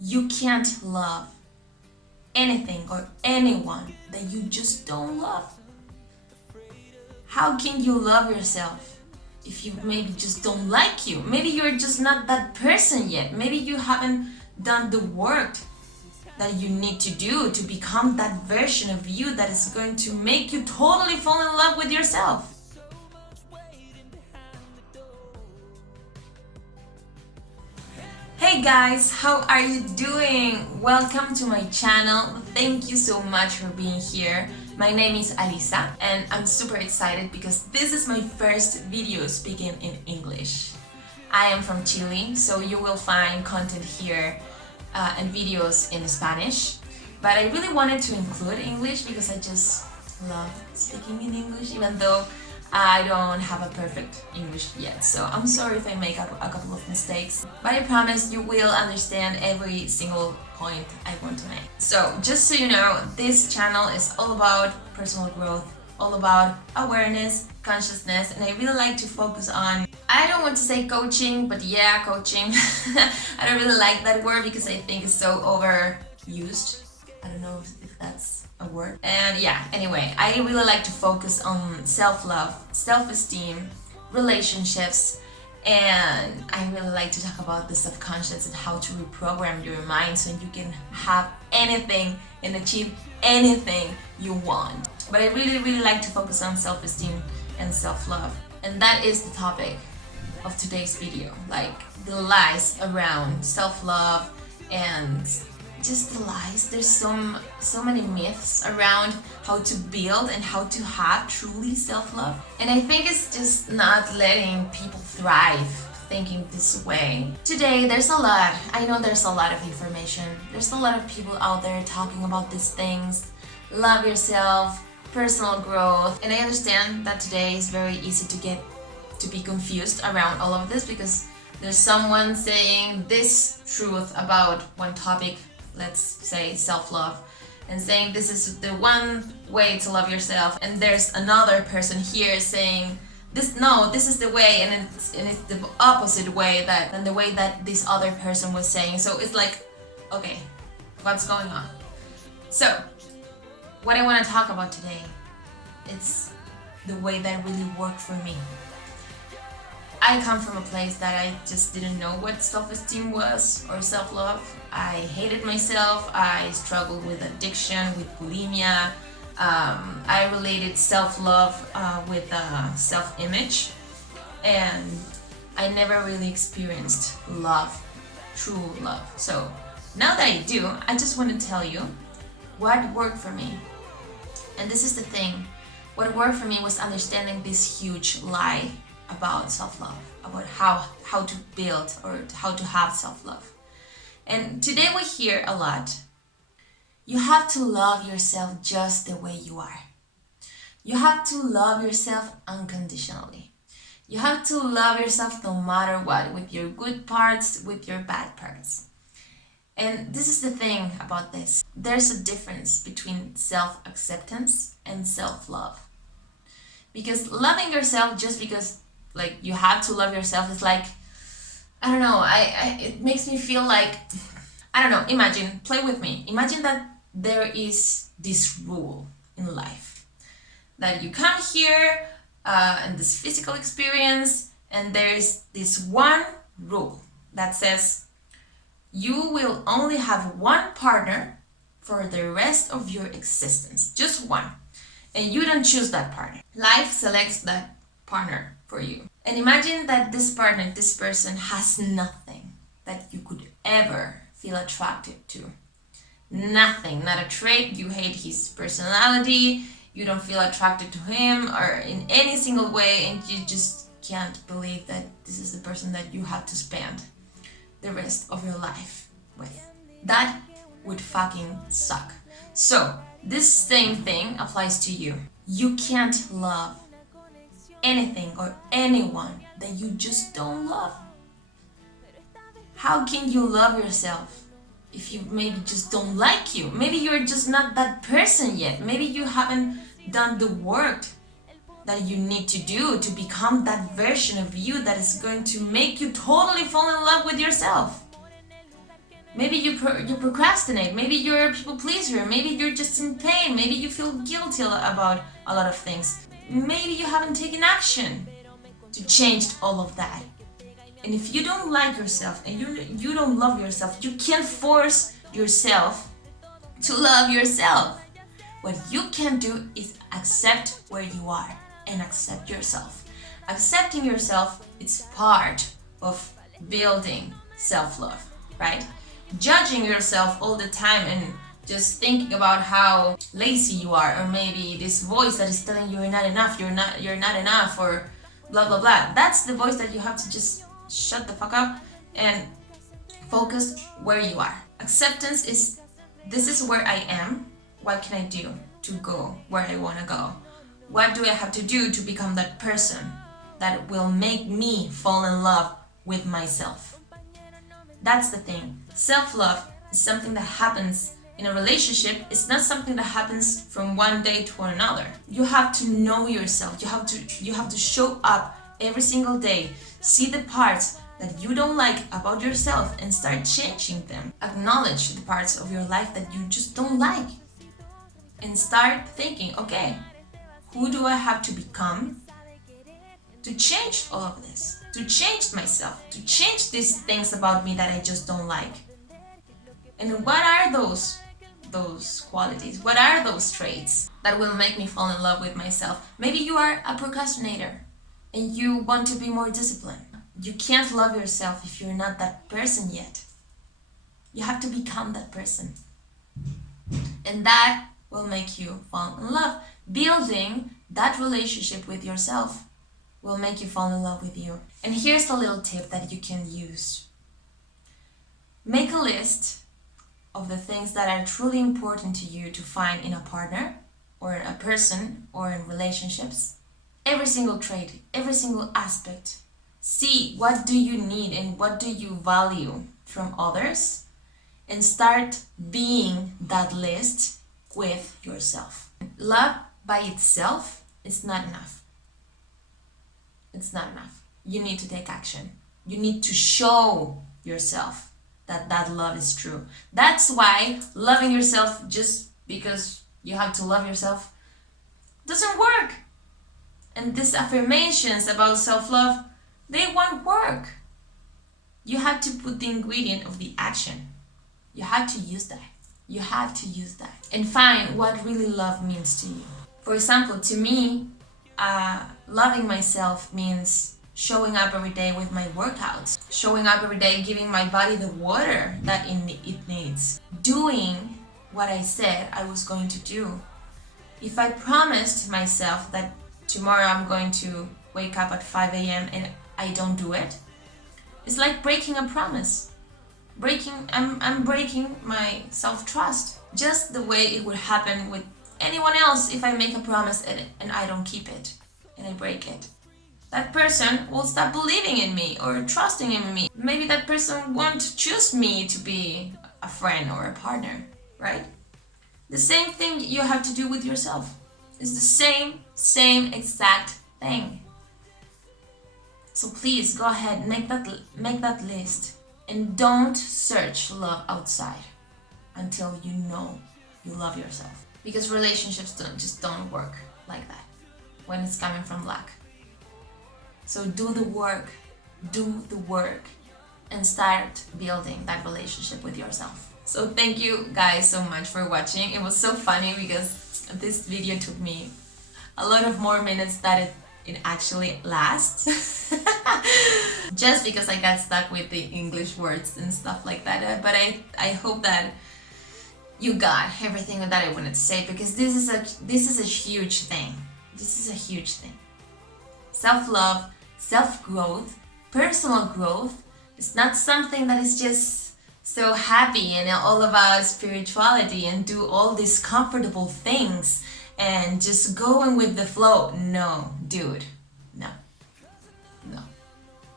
You can't love anything or anyone that you just don't love. How can you love yourself if you maybe just don't like you? Maybe you're just not that person yet. Maybe you haven't done the work that you need to do to become that version of you that is going to make you totally fall in love with yourself. Hey guys, how are you doing? Welcome to my channel. Thank you so much for being here. My name is Alisa and I'm super excited because this is my first video speaking in English. I am from Chile, so you will find content here and videos in Spanish. But I really wanted to include English because I just love speaking in English, even though I don't have a perfect English yet, so I'm sorry if I make a couple of mistakes, but I promise you will understand every single point I want to make. So just so you know, this channel is all about personal growth, all about awareness, consciousness, and I really like to focus on, I don't want to say coaching, but yeah, coaching. I don't really like that word because I think it's so overused. I don't know if that's a word. And yeah, anyway, I really like to focus on self-love, self-esteem, relationships, and I really like to talk about the subconscious and how to reprogram your mind so you can have anything and achieve anything you want. But I really like to focus on self-esteem and self-love. And that is the topic of today's video, like the lies around self-love and just the lies. There's so many myths around how to build and how to have truly self-love, and I think it's just not letting people thrive thinking this way. Today there's a lot, I know there's a lot of information, there's a lot of people out there talking about these things, love yourself, personal growth, and I understand that today is very easy to be confused around all of this because there's someone saying this truth about one topic, let's say self-love, and saying this is the one way to love yourself, and there's another person here saying this is the way, and it's the opposite way than the way that this other person was saying. So it's like, okay, what's going on? So what I want to talk about today, it's the way that really worked for me. I come from a place that I just didn't know what self-esteem was or self-love. I hated myself, I struggled with addiction, with bulimia. I related self-love with self-image, and I never really experienced love, true love. So now that I do, I just want to tell you what worked for me. And this is the thing, what worked for me was understanding this huge lie about self-love, about how to build or how to have self-love. And today we hear a lot, you have to love yourself just the way you are. You have to love yourself unconditionally. You have to love yourself no matter what, with your good parts, with your bad parts. And this is the thing about this. There's a difference between self-acceptance and self-love. Because loving yourself just because like you have to love yourself is like, I don't know, it makes me feel like, I don't know, imagine, play with me. Imagine that there is this rule in life, that you come here and this physical experience, and there's this one rule that says you will only have one partner for the rest of your existence, just one, and you don't choose that partner. Life selects that partner for you. And imagine that this partner, this person has nothing that you could ever feel attracted to. Nothing, not a trait. You hate his personality, you don't feel attracted to him or in any single way, and you just can't believe that this is the person that you have to spend the rest of your life with. That would fucking suck. So this same thing applies to you. You can't love anything or anyone that you just don't love. How can you love yourself if you maybe just don't like you? Maybe you're just not that person yet. Maybe you haven't done the work that you need to do to become that version of you that is going to make you totally fall in love with yourself. Maybe you procrastinate. Maybe you're a people pleaser. Maybe you're just in pain. Maybe you feel guilty about a lot of things. Maybe you haven't taken action to change all of that. And if you don't like yourself and you don't love yourself, you can't force yourself to love yourself. What you can do is accept where you are and accept yourself. Accepting yourself is part of building self-love, right? Judging yourself all the time and just thinking about how lazy you are, or maybe this voice that is telling you you're not enough, you're not enough, or blah blah blah. That's the voice that you have to just shut the fuck up and focus where you are. Acceptance is, this is where I am. What can I do to go where I want to go? What do I have to do to become that person that will make me fall in love with myself? That's the thing. Self-love is something that happens in a relationship. It's not something that happens from one day to another. You have to know yourself. You have to show up every single day. See the parts that you don't like about yourself and start changing them. Acknowledge the parts of your life that you just don't like. And start thinking, okay, who do I have to become to change all of this? To change myself, to change these things about me that I just don't like. And what are those qualities? What are those traits that will make me fall in love with myself? Maybe you are a procrastinator and you want to be more disciplined. You can't love yourself if you're not that person yet. You have to become that person. And that will make you fall in love. Building that relationship with yourself will make you fall in love with you. And here's a little tip that you can use. Make a list of the things that are truly important to you to find in a partner or a person or in relationships. Every single trait, every single aspect. See what do you need and what do you value from others, and start being that list with yourself. Love by itself is not enough. It's not enough. You need to take action. You need to show yourself that that love is true. That's why loving yourself just because you have to love yourself doesn't work. And these affirmations about self-love, they won't work. You have to put the ingredient of the action. You have to use that. You have to use that. And find what really love means to you. For example, to me, loving myself means showing up every day with my workouts. Showing up every day, giving my body the water that it needs. Doing what I said I was going to do. If I promised myself that tomorrow I'm going to wake up at 5 a.m. and I don't do it, it's like breaking a promise. I'm breaking my self-trust. Just the way it would happen with anyone else if I make a promise and I don't keep it and I break it. That person will stop believing in me or trusting in me. Maybe that person won't choose me to be a friend or a partner, right? The same thing you have to do with yourself. It's the same exact thing. So please go ahead, make that list, and don't search love outside until you know you love yourself. Because relationships don't work like that when it's coming from lack. So do the work, and start building that relationship with yourself. So thank you guys so much for watching. It was so funny because this video took me a lot of more minutes than it actually lasts. Just because I got stuck with the English words and stuff like that. But I hope that you got everything that I wanted to say, because this is a huge thing. This is a huge thing. Self-love, self-growth, personal growth is not something that is just so happy and all about spirituality and do all these comfortable things and just going with the flow. No, dude, no.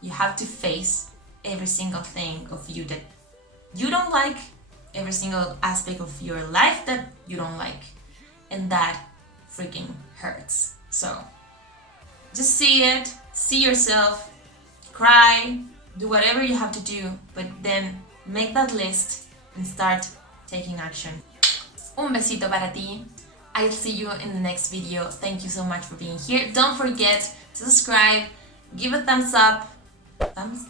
You have to face every single thing of you that you don't like, every single aspect of your life that you don't like, and that freaking hurts. So just see it, see yourself, cry, do whatever you have to do, but then make that list and start taking action. Un besito para ti. I'll see you in the next video. Thank you so much for being here. Don't forget to subscribe, give a thumbs up. Thumbs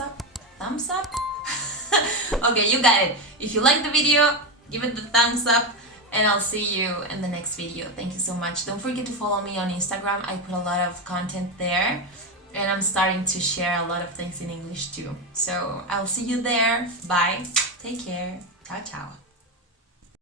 up? Thumbs up? Okay, you got it. If you like the video, give it the thumbs up, and I'll see you in the next video. Thank you so much. Don't forget to follow me on Instagram. I put a lot of content there, and I'm starting to share a lot of things in English too. So I'll see you there. Bye. Take care. Ciao, ciao.